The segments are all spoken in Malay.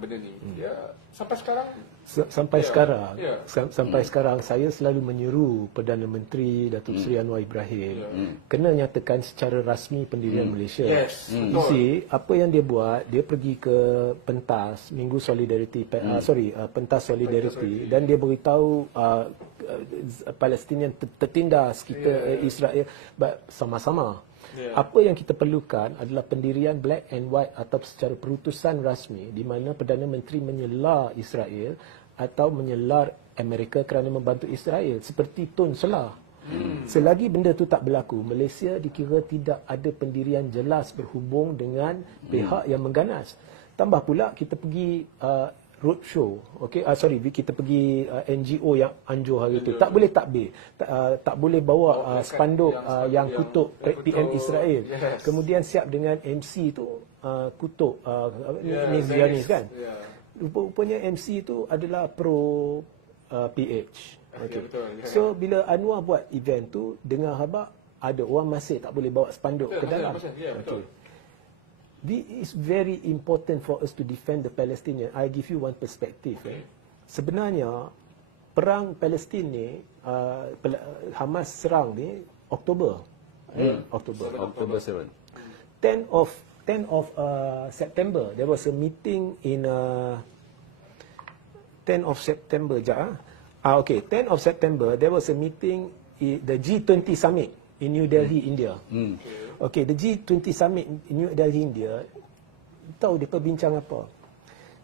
benda ni. Ya, sampai sekarang sampai sekarang saya selalu menyeru Perdana Menteri Datuk Seri Anwar Ibrahim kena nyatakan secara rasmi pendirian Malaysia. You see, apa yang dia buat, dia pergi ke pentas Minggu Solidarity pentas Solidarity dan dia beritahu Palestinian tertindas, kita Israel sama-sama. Apa yang kita perlukan adalah pendirian black and white atau secara perutusan rasmi di mana Perdana Menteri menyelar Israel atau menyelar Amerika kerana membantu Israel seperti Tun Selah. Selagi benda itu tak berlaku, Malaysia dikira tidak ada pendirian jelas berhubung dengan pihak yang mengganas. Tambah pula kita pergi roadshow, kita pergi NGO yang anjur hari itu. Tak boleh takbir, tak boleh bawa spanduk yang kutuk PN Israel. Kemudian siap dengan MC tu kutuk Zionis kan. Rupanya MC tu adalah pro PH. So bila Anwar buat event tu, dengar khabar ada orang masih tak boleh bawa spanduk ke dalam. This is very important for us to defend the Palestinian. I give you one perspective. Sebenarnya perang Palestin ni, Hamas serang ni Oktober. October 7. 10 of September there was a meeting in 10 of September 10 of September there was a meeting the G20 summit in New Delhi, India. Okay, the G20 summit in New Delhi, India, tahu dia bincang apa?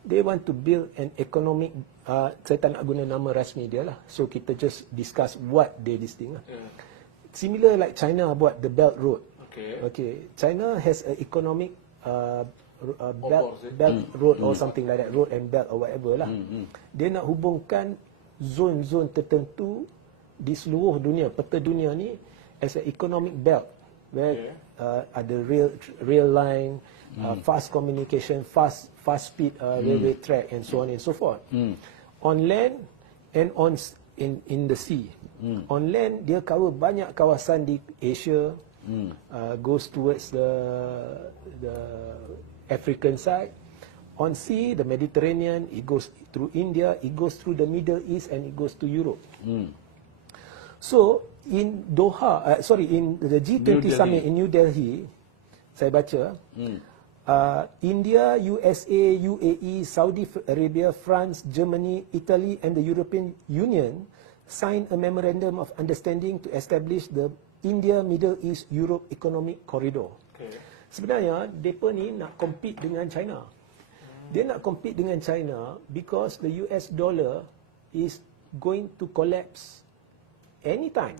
They want to build an economic, saya tak nak guna nama rasmi dia lah. So kita just discuss what this thing lah. Similar like China buat the Belt Road. Okay, China has a economic belt road or something like that, road and belt or whatever lah. Dia nak hubungkan zon-zon tertentu di seluruh dunia, peta dunia ni as an economic belt where ada rail line, fast communication, fast speed railway track and so on and so forth. On land and in the sea. On land dia cover banyak kawasan di Asia, goes towards the African side. On sea, the Mediterranean, it goes through India, it goes through the Middle East and it goes to Europe. So in Doha, in the G20 summit in New Delhi, saya baca, India, USA, UAE, Saudi Arabia, France, Germany, Italy and the European Union signed a memorandum of understanding to establish the India, Middle East, Europe Economic Corridor. Sebenarnya, mereka ni nak compete dengan China. Dia nak compete dengan China because the US dollar is going to collapse anytime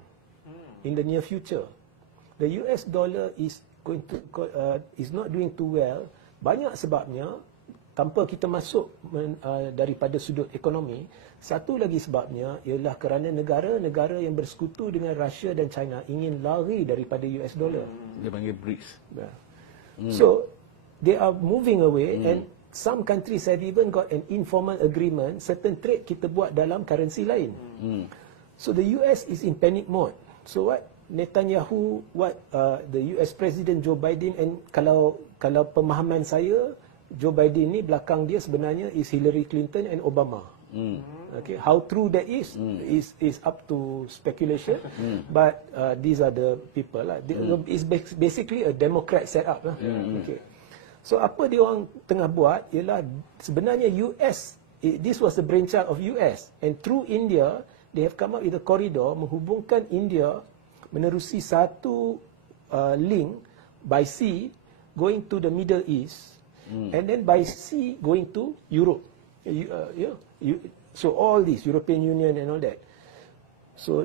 in the near future. The US dollar is going to is not doing too well. Banyak sebabnya, tanpa kita masuk daripada sudut ekonomi. Satu lagi sebabnya ialah kerana negara-negara yang bersekutu dengan Russia dan China ingin lari daripada US dollar. Dia panggil BRICS. So they are moving away and some countries have even got an informal agreement, certain trade kita buat dalam currency lain. So the US is in panic mode. So what Netanyahu, the US President Joe Biden, and kalau pemahaman saya, Joe Biden ni belakang dia sebenarnya is Hillary Clinton and Obama. Okay, how true that is up to speculation. But these are the people lah. It's basically a Democrat setup lah. Okay. So apa dia orang tengah buat ialah sebenarnya US, this was the brainchild of US, and through India they have come up with a corridor menghubungkan India menerusi satu link by sea going to the Middle East and then by sea going to Europe. So all this European Union and all that. So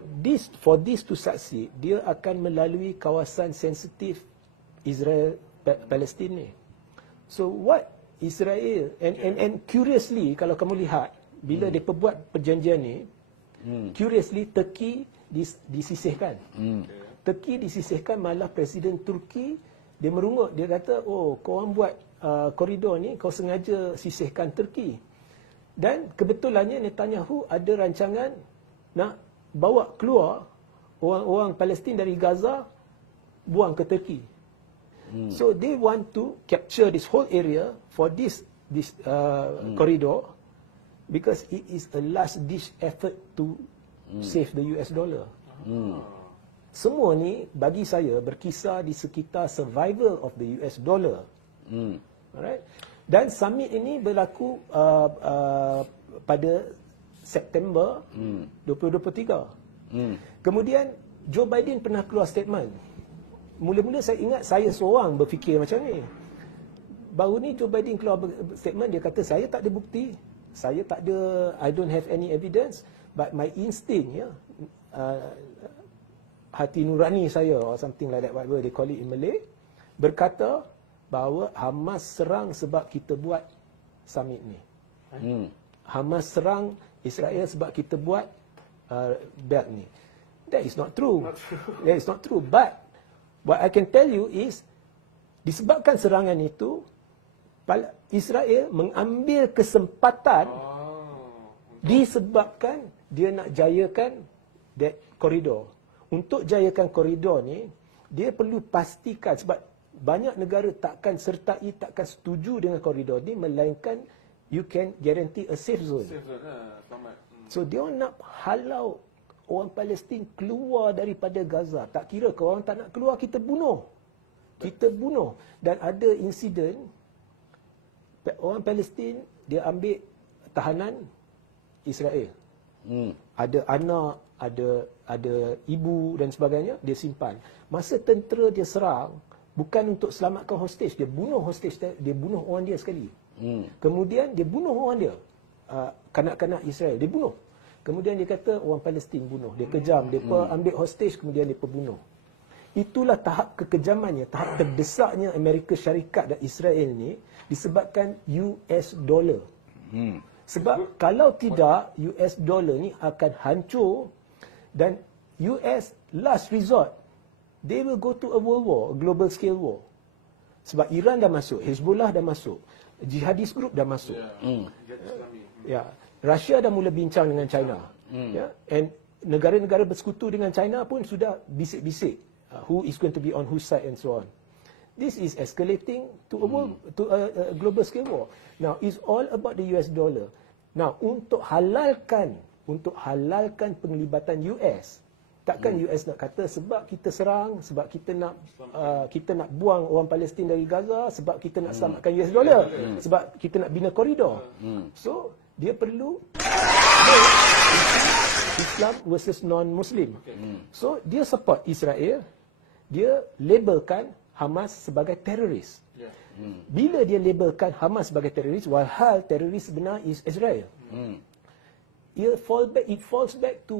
for this to succeed, dia akan melalui kawasan sensitif Israel Palestin ni. So what Israel and curiously kalau kamu lihat bila mereka buat perjanjian ni, curiously Turki disisihkan. Turki disisihkan, malah Presiden Turki dia merungut, dia kata, oh kau orang buat koridor ni kau sengaja sisihkan Turki. Dan kebetulannya Netanyahu ada rancangan nak bawa keluar orang-orang Palestin dari Gaza, buang ke Turki. So they want to capture this whole area for this this corridor because it is a last ditch effort to save the US dollar. Semua ni bagi saya berkisar di sekitar survival of the US dollar. Alright. Dan summit ini berlaku pada September 2023. Kemudian Joe Biden pernah keluar statement. Mula-mula saya ingat saya seorang berfikir macam ni. Baru ni Joe Biden keluar statement, dia kata saya tak ada bukti, saya tak ada, I don't have any evidence, but my instinct, hati nurani saya or something like that, whatever they call it in Malay, berkata bahawa Hamas serang sebab kita buat summit ni. Hamas serang Israel sebab kita buat belt ni. That is not true. That is not true. But what I can tell you is, disebabkan serangan itu, Israel mengambil kesempatan disebabkan dia nak jayakan that corridor. Untuk jayakan koridor ni, dia perlu pastikan, sebab banyak negara takkan sertai, takkan setuju dengan koridor ni, melainkan you can guarantee a safe zone. So dia nak halau orang Palestin keluar daripada Gaza. Tak kira kalau orang tak nak keluar, kita bunuh. Kita bunuh. Dan ada insiden orang Palestin dia ambil tahanan Israel. Ada anak, ada ibu dan sebagainya, dia simpan. Masa tentera dia serang, bukan untuk selamatkan hostage, dia bunuh hostage, dia bunuh orang dia sekali. Kemudian dia bunuh orang dia, kanak-kanak Israel, dia bunuh. Kemudian dia kata orang Palestin bunuh, dia kejam, dia ambil hostage, kemudian dia bunuh. Itulah tahap kekejamannya, tahap terdesaknya Amerika Syarikat dan Israel ni disebabkan US dollar. Sebab kalau tidak, US dollar ni akan hancur dan US last resort, they will go to a world war, a global scale war. Sebab Iran dah masuk, Hezbollah dah masuk, jihadis group dah masuk. Ya, Russia dah mula bincang dengan China. Ya, and negara-negara bersekutu dengan China pun sudah bisik-bisik who is going to be on whose side and so on. This is escalating to a world, to a global scale war. Now, it's all about the US dollar. Now, untuk halalkan penglibatan US, takkan US nak kata sebab kita serang, sebab kita nak buang orang Palestin dari Gaza, sebab kita nak selamatkan US dollar, sebab kita nak bina koridor. So, dia perlu Islam versus non-Muslim. So, dia support Israel, dia labelkan Hamas sebagai teroris. Bila dia labelkan Hamas sebagai teroris, walhal teroris sebenar is Israel. It falls back to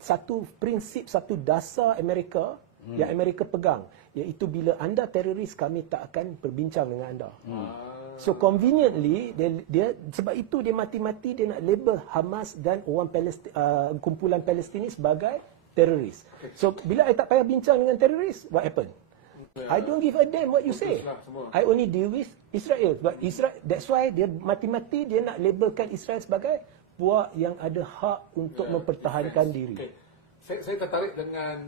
satu prinsip, satu dasar Amerika yang Amerika pegang, iaitu bila anda teroris, kami tak akan berbincang dengan anda. So conveniently, sebab itu dia mati-mati dia nak label Hamas dan orang kumpulan Palestin sebagai teroris. So bila I tak payah bincang dengan teroris, what happen? I don't give a damn what you say. I only deal with Israel. But Israel, that's why dia mati-mati dia nak labelkan Israel sebagai puak yang ada hak untuk mempertahankan diri. Saya tertarik dengan